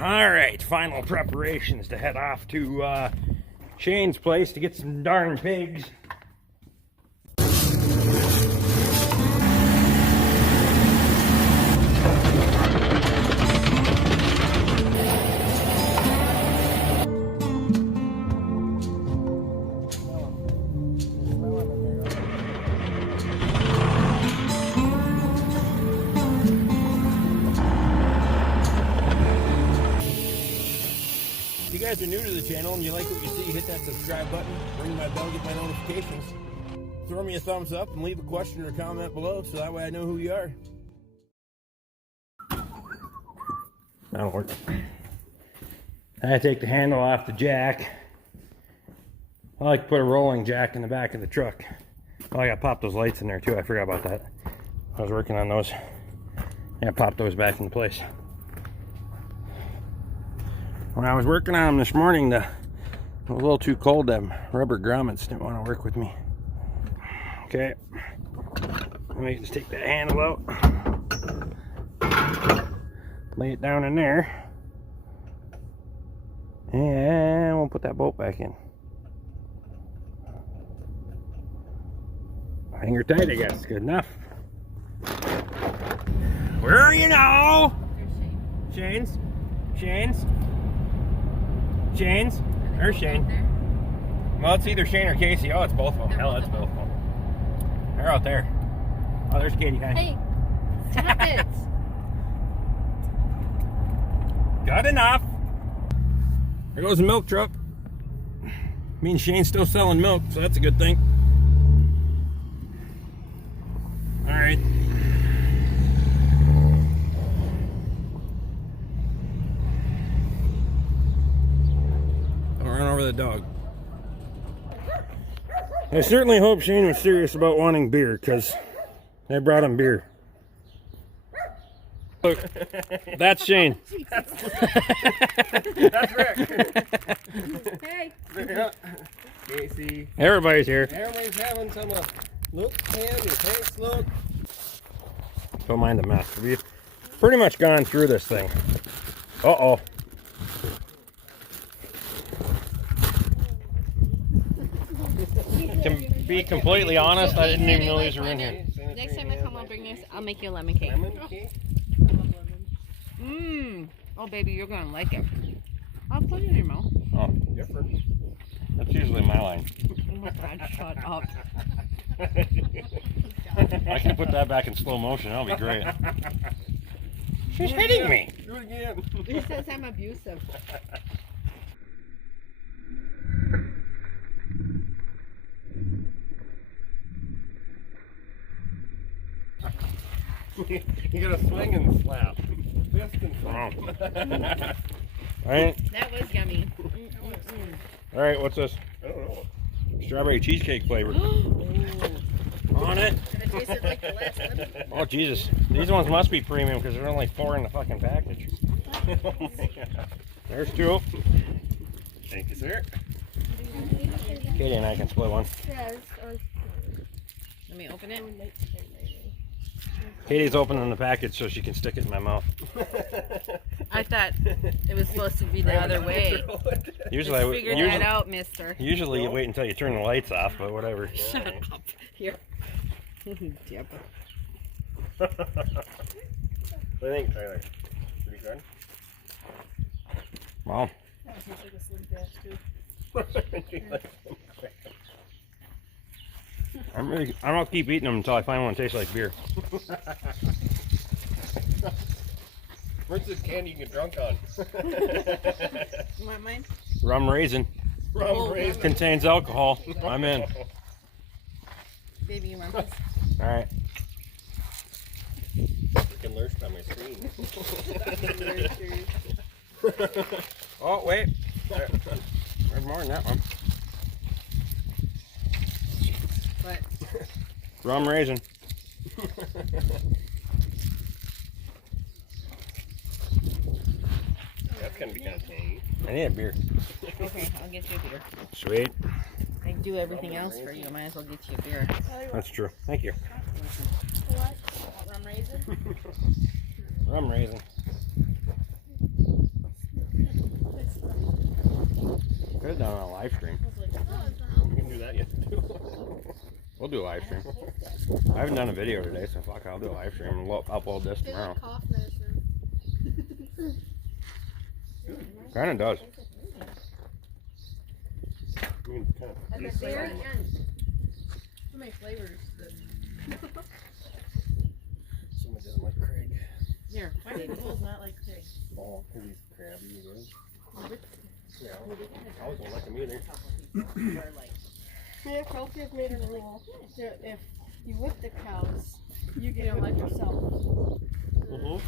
Alright, final preparations to head off to Shane's place to get some darn pigs. If you guys are new to the channel and you like what you see, hit that subscribe button, ring my bell, get my notifications. Throw me a thumbs up and leave a question or comment below so that way I know who you are. That'll work. I take the handle off the jack. I like to put a rolling jack in the back of the truck. Oh, I gotta pop those lights in there too. I forgot about that. I was working on those. Yeah, pop those back into place. When I was working on them this morning, it was a little too cold. Them rubber grommets didn't want to work with me. Okay, let me just take that handle out, lay it down in there, and we'll put that bolt back in. Hanger tight, I guess. Good enough. Where are you now? Shane's? Shane's? Shane's? There's Shane. Well, it's either Shane or Casey. Oh, it's both of them. Hell, it's both of them. They're out there. Oh, there's Katie. Hi. Hey, stop it. Good enough. There goes the milk truck. Means Shane's still selling milk, so that's a good thing. All right. Don't run over the dog. I certainly hope Shane was serious about wanting beer, because I brought him beer. Look, that's Shane. That's Rick. Hey. Casey. Everybody's here. Everybody's having some Luke's hand, his Hank's look. Don't mind the mess. We've pretty much gone through this thing. Uh-oh. To be completely honest, I didn't even know these were in here. Next time I come, I'll bring this. I'll make you a lemon cake. Lemon cake? Mmm. Oh, baby, you're going to like it. I'll put it in your mouth. Oh, Different. that's usually my line. Oh, my God, shut up. I can put that back in slow motion. That'll be great. She's hitting me. Do it again. He says I'm abusive. You gotta swing and slap. Fist and slap. All right. That was yummy. All right, what's this? I don't know. Strawberry cheesecake flavor. On it. It tasted like the last one. Oh, Jesus. These ones must be premium because there's only 4 in the fucking package. There's 2. Thank you, sir. Katie and I can split one. Let me open it. Katie's opening the package so she can stick it in my mouth. I thought it was supposed to be the other way. Usually, Just figure that out, mister. Usually you wait until you turn the lights off, but whatever. Shut up. Here. Yep. What do you think, Tyler? Pretty good? Well, I don't keep eating them until I find one that tastes like beer. Where's this candy you get drunk on? You want mine? Rum raisin. Rum raisin. Contains alcohol. I'm in. Baby, you want this? All right. Freaking lurched on my screen. Oh, wait. There's more than that one. What? Rum raisin. That's gonna be kind of tangy. I need a beer. Okay, I'll get you a beer. Sweet. I do everything else for you. Might as well get you a beer. That's true. Thank you. What? Rum raisin? Rum raisin. live stream. You can do that yet too. We'll do a live stream. I haven't done a video today, so fuck, I'll do a live stream and upload this tomorrow. Cough medicine. Kind of does. I mean, kind of. Very end. How many flavors? Someone doesn't like Craig. Here, my baby does not like Craig. Oh, because he's crabby, he is. Yeah, I was gonna like him either. Yeah, Kofia's made a rule that if you whip the cows, you get them like yourself. Mm-hmm.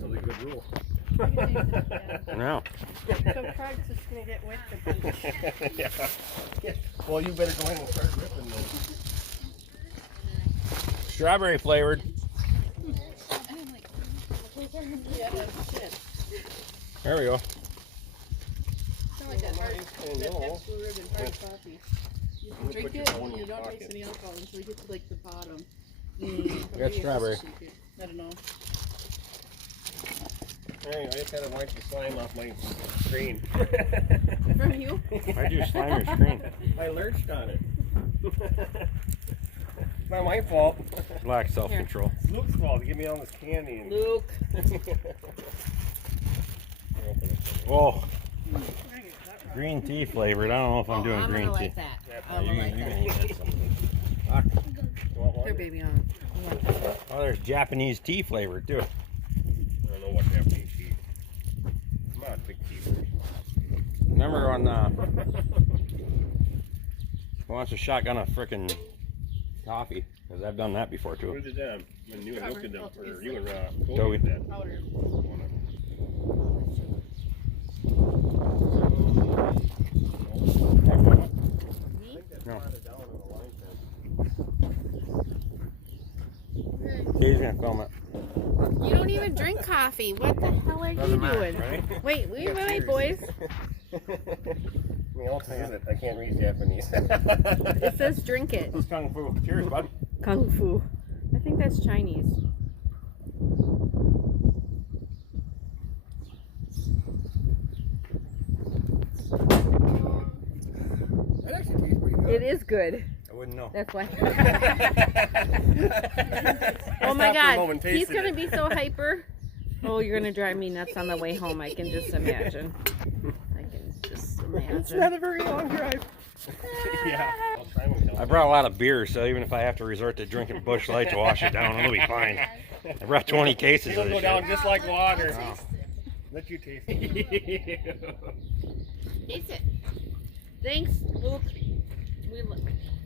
Sounds like a good rule. You can taste it, yeah. No. So Craig's just gonna get whipped a bunch. Yeah. Well, you better go ahead and start ripping then. Strawberry flavored. Yeah, that's shit. There we go. Sound like that hard, And that yellow. Pepsi ribbon hard coffee. You can Put drink your it phone and in you your don't pocket. taste any alcohol until you get to like the bottom. We got strawberry. I don't know. Hey, I just had to wipe the slime off my screen. From you? Why'd you slime your screen? I lurched on it. Not my fault. Lack self-control. It's Luke's fault to give me all this candy. And... Luke. Oh, green tea flavored. I don't know if I'm doing I'm green gonna tea. like that. Yeah, I'm You gonna like can that. eat that sometime. Fuck. You want one? Here, baby, on. Oh, there's Japanese tea flavored too. I don't know what Japanese tea. I'm not a big tea person. Remember on who wants to shotgun a frickin' coffee? Because I've done that before Who too. did that? When you and Luke did that, or you and Toby. Toby did that. Powder. No. He's gonna film it. You don't even drink coffee. What the hell are you doing? Right? Wait, wait, boys. I mean, I'll tell you that I can't read Japanese. It says drink it. It's kung fu. Cheers, bud. Kung Fu. I think that's Chinese. That actually tastes pretty good. It is good. I wouldn't know. That's why. I Oh my stopped for a God, moment, he's tasted gonna it. be so hyper. Oh, you're gonna drive me nuts on the way home. I can just imagine. I can just It's imagine. not a very long drive. Yeah. I'll try one. I brought a lot of beer, so even if I have to resort to drinking Busch Light to wash it down, it'll be fine. I brought 20 cases It'll of go this down shit. just like water. Oh. Let you taste it. Taste it. Thanks, Luke. We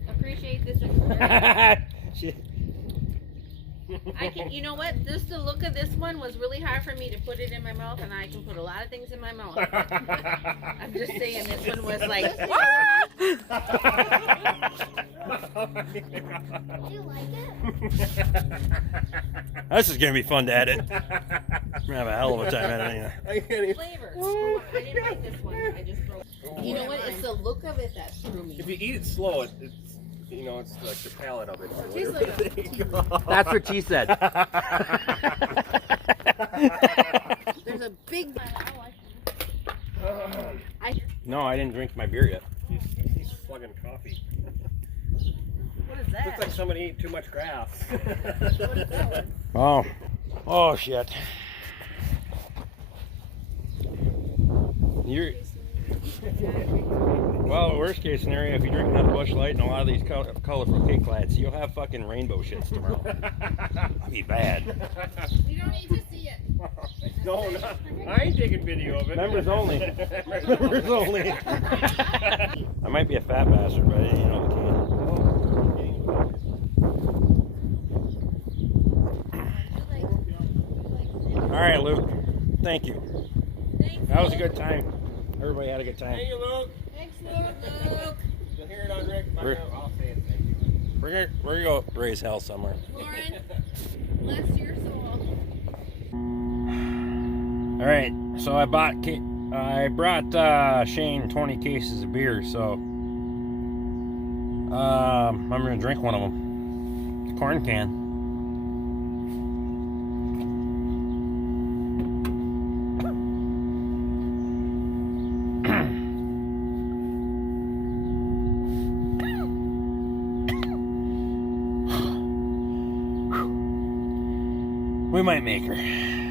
appreciate this. Shit. I can. You know what? Just the look of this one was really hard for me to put it in my mouth, and I can put a lot of things in my mouth. I'm just saying, this one was like. Do you like it? This is gonna be fun to edit. I'm gonna have a hell of a time editing it. I can't even. Flavors. I didn't like this one. I just broke. You know what? It's the look of it that threw me. If you eat it slow, it's you know, it's like the palate of it. Tastes like That's what she said. There's a big. No, I didn't drink my beer yet. He's slugging coffee. What is that? Looks like somebody ate too much grass. Oh. Oh shit. You're. Well, worst case scenario, if you drink enough Busch Light and a lot of these colorful cake flats, you'll have fucking rainbow shits tomorrow. That'd be bad. We don't need to see it. No, I ain't taking video of it. Members only. Members only. I might be a fat bastard, but you know the key. All right, Luke. Thank you. That was a good time. Everybody had a good time. Thank you, Luke. Thanks, Luke. You'll hear it on Rick. Rick. I'll say it. Thank you. We're gonna go raise hell somewhere. Lauren, bless your soul. All right, so I brought Shane 20 cases of beer, so I'm gonna drink one of them. The corn can. We might make her.